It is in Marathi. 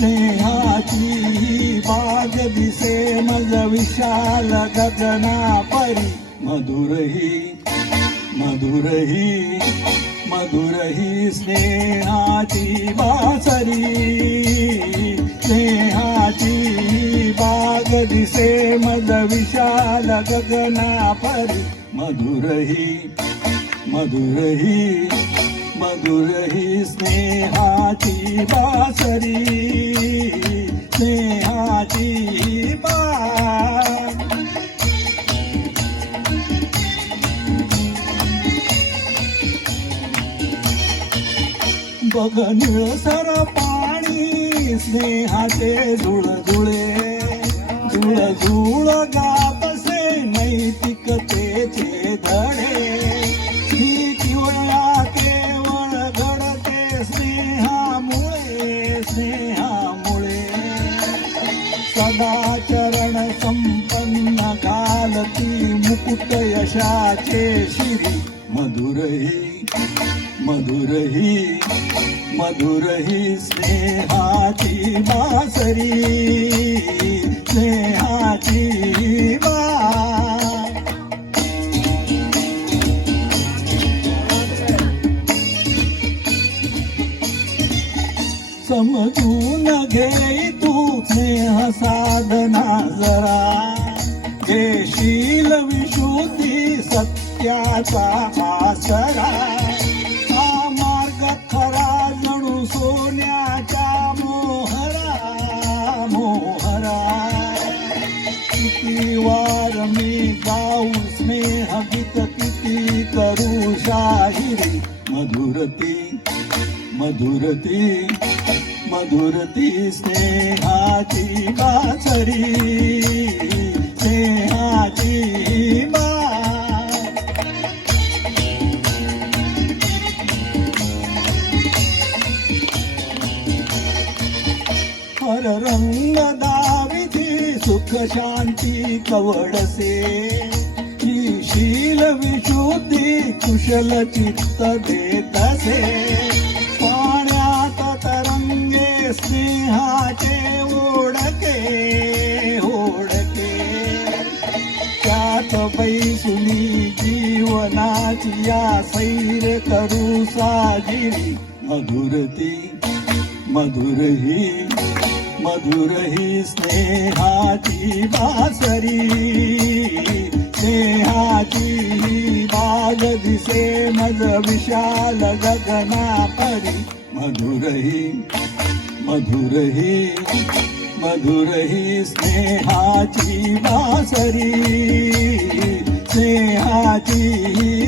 स्नेहाची बाग दिसे मज विशाल गगना परी. मधुरही मधुरही मधुरही स्नेहाची बासरी. स्नेहाची बाग दिसे मज विशाल गगना परी. मधुरही मधुरही मधुरही स्नेहाची बासरी स्नेहाची बा बघ निळसर पाणी स्नेहाचे झुळझुळे झुळझुळ गातसे नैतिकतेचे घालती मुकुट यशाचे श्री. मधुरही मधुरही मधुरही स्नेहाची बासरी. स्नेहाची बा. समजून घे तू स्नेह साधना जरा. हे शील विशुद्धी सत्याचा आसरा हा मार्ग खरा जणू सोन्याच्या मोहरा मोहरा. किती वार मी गाऊ स्नेह गीत किती करू शाहिरी मधुरती मधुरती मधुरती स्नेहाची बासरी. हर रंग दाविधी सुख शांती कवडसे. शील विशुद्धी कुशल चित्त देतसे. पाण्यात तरंगे स्नेहाचे ओढके ओढके. त्यात बैसुनी जीवनाची या सैर करू साजिरी मधुरती मधुर ही स्नेहाची बासरी. स्नेहाची बाग दिसे मज विशाल गगना परी मधुरही मधुरही मधुरही स्नेहाची बासरी. स्नेहाची